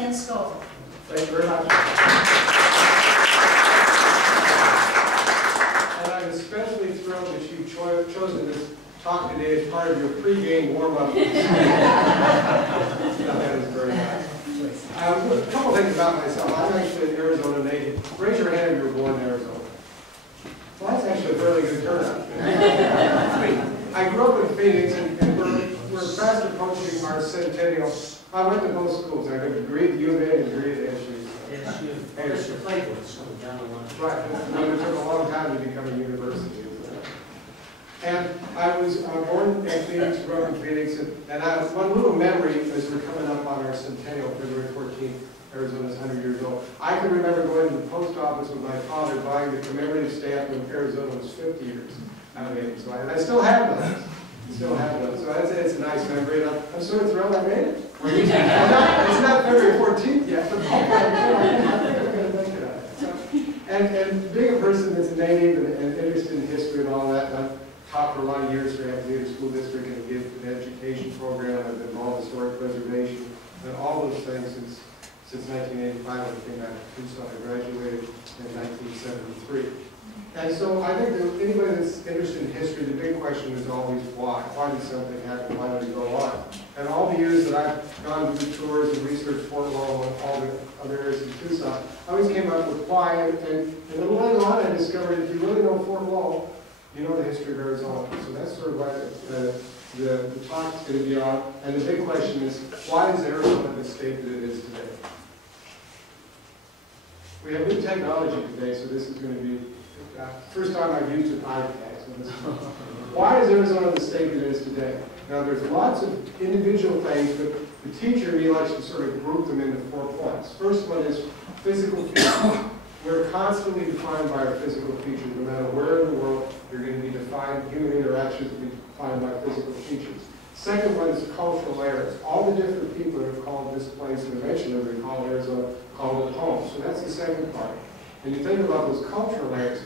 and Scoville. Thank you very much. And I'm especially thrilled that you've chosen this talk today as part of your pre-game warm-up. That is very nice. A couple things about myself. I'm actually an Arizona native. Raise your hand if you were born in Arizona. Well, that's actually a fairly good turnout. I grew up in Phoenix, and we're fast approaching our centennial. I went to both schools. I got a degree at U of A and a degree at ASU. Mr. Playboy's coming down the line. Right. It took a long time to become a university. And I was born in Phoenix, grew up in Phoenix, and one little memory as we're coming up on our centennial, February 14th, Arizona's 100 years old. I can remember going to the post office with my father buying the commemorative stamp when Arizona was 50 years out of age. So I still have those. So it's a nice memory, and I'm sort of thrilled I made it. It's not February 14th yet, but I think I'm going to make it out. And being a person that's a native and interested in history and all that, I've taught for a lot of years for Atlanta School District and give an education program. I've been involved in historic preservation and all those things since 1985 when I came back to Tucson. I graduated in 1973. And so I think that anybody that's interested in history, the big question is always why. Why did something happen? Why did it go on? And all the years that I've gone to tours and researched Fort Lowell and all the other areas in Tucson, I always came up with why. And then later on I discovered if you really know Fort Lowell, you know the history of Arizona. So that's sort of why the talk is going to be on. And the big question is, why is Arizona the state that it is today? We have new technology today, so this is going to be first time I've used an iPad. So why is Arizona the state that it is today? Now there's lots of individual things, but the teacher me likes to sort of group them into 4 points. First one is physical features. We're constantly defined by our physical features. No matter where in the world, you're going to be defined, human interactions will be defined by physical features. Second one is cultural areas. All the different people that have called this place, and eventually we call Arizona, call it home. So that's the second part. And you think about those cultural areas,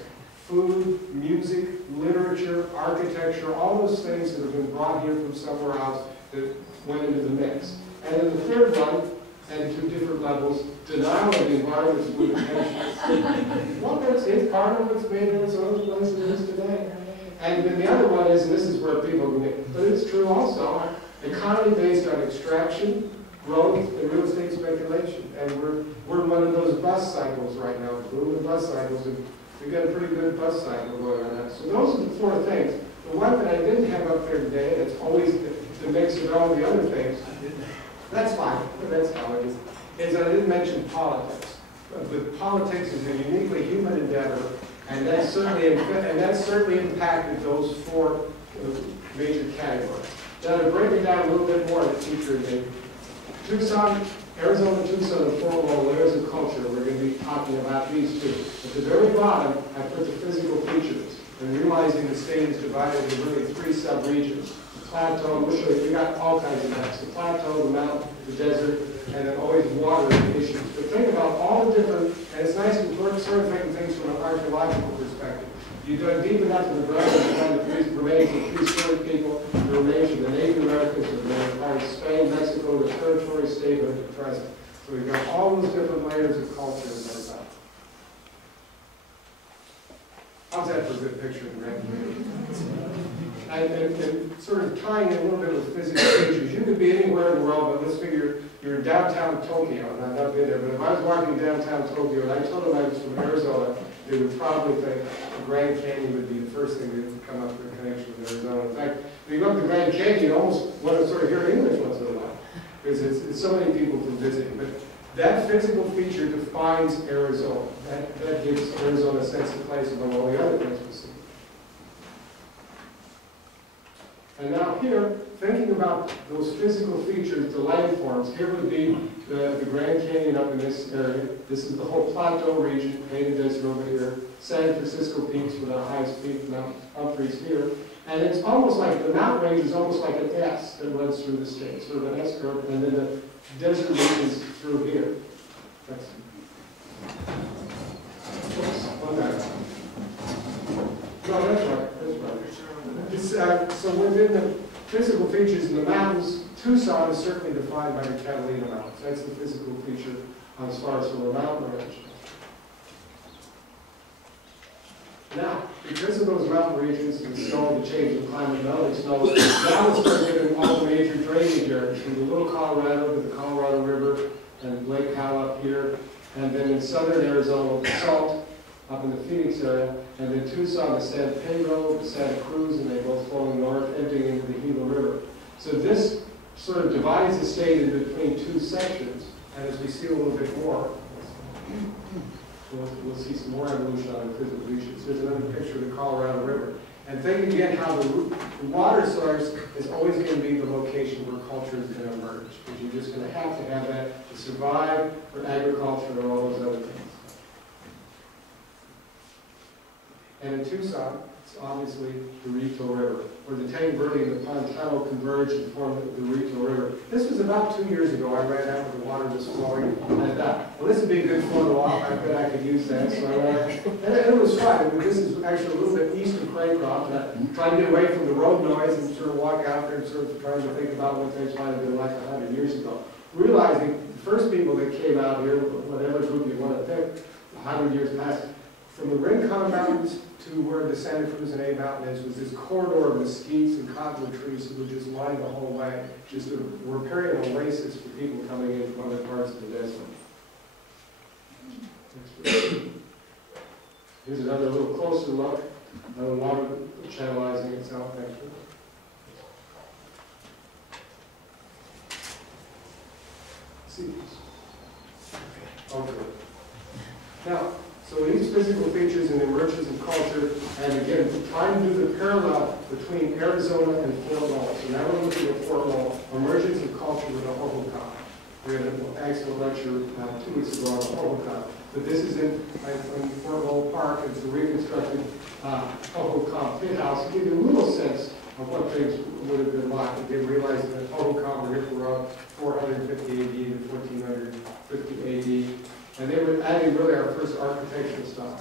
food, music, literature, architecture, all those things that have been brought here from somewhere else that went into the mix. And then the third one, and to different levels, denial of the environment's limitations. Well, that's it. Part of what's made Arizona the place it is today. And then the other one is, and this is where people make, but it's true also, economy based on extraction, growth, and real estate speculation. And we're in one of those bus cycles right now. We're in the bus cycles, and we've got a pretty good bus cycle going on now. So those are the 4 things. The one that I didn't have up there today, and it's always the mix of all the other things, that's fine, but that's how it is I didn't mention politics. But politics is a uniquely human endeavor, and that certainly impacted those 4 major categories. Now to break it down a little bit more, the teacher did. Tucson, Arizona, Tucson, and Fort Lowell, layers of culture. We're going to be talking about these 2. At the very bottom, I put the physical features, and realizing the state is divided into really 3 sub-regions. The plateau, we'll show you, we got all kinds of maps. The plateau, the mountain, the desert, and then always water issues. But think about all the different, and it's nice to sort of think of things from an archaeological perspective. You go deep enough in the ground and find the remains of prehistoric people, the remains of the Native Americans, the remains of Spain, Mexico, the territory, statehood at the present. So we've got all those different layers of culture in those up. How's that for a good picture of the grand community? And sort of tying in a little bit with physical features. You could be anywhere in the world, but let's figure you're in downtown Tokyo, and I've not been there, but if I was walking downtown Tokyo and I told them I was from Arizona, they would probably think the Grand Canyon would be the first thing that would come up with a connection with Arizona. In fact, when you go up to the Grand Canyon, you almost want to sort of hear English once in a while, because it's so many people from visiting. But that physical feature defines Arizona. That gives Arizona a sense of place among all the other things we see. And now here, thinking about those physical features, the landforms, here would be the Grand Canyon up in this area. This is the whole plateau region, painted this over here. San Francisco peaks with our highest peak, Mount Humphreys here. And it's almost like, the mountain range is almost like an S that runs through the state, sort of an S curve, and then the desert regions through here. Oops, one back. No, that's right, that's right. So within the physical features in the mountains, Tucson is certainly defined defined by the Catalina Mountains. That's the physical feature as far as from a mountain range. Now, because of those mountain regions, the snow, the change in climate, melting snow, now we'll start getting all the major drainage areas, from the Little Colorado to the Colorado River and Lake Powell up here, and then in southern Arizona, the Salt up in the Phoenix area, and then Tucson, the San Pedro, the Santa Cruz, and they both flowing north, emptying into the Gila River. So this sort of divides the state into between two sections, and as we see a little bit more, we'll see some more evolution on the physical features. Here's another picture of the Colorado River. And think again how the water source is always going to be the location where culture is going to emerge. Because you're just going to have that to survive for agriculture and all those other things. And in Tucson, it's obviously the Rito River, where the Tang Verde and the Pantano converge and form the Rito River. This was about 2 years ago. I ran out when the water was flowing. And I thought, well, this would be a good photo op. I bet I could use that. So I ran, and it was fun. I mean, this is actually a little bit east of Craycroft. And I tried to get away from the road noise and sort of walk out there and sort of trying to think about what things might have been like 100 years ago. Realizing the first people that came out here, whatever group you want to pick, 100 years past, from the Rincon Mountains to where the Santa Cruz and A Mountain is, was this corridor of mesquites and cottonwood trees that would just line the whole way. Just a riparian oasis for people coming in from other parts of the desert. Here's another little closer look at the water channelizing itself next to it. See these? Okay. Now, so these physical features and emergence of culture, and again, trying to do the parallel between Arizona and Fort Lowell. So now we're looking at Fort Lowell, emergence of culture with a Hohokam. We had an excellent lecture 2 weeks ago on the Hohokam. But this is in Fort Lowell Park. It's a reconstructed Hohokam pit house to give you a little sense of what things would have been like. Again, realizing that Hohokam were here for around 450 AD to 1450 AD. And they were adding really our first architectural style.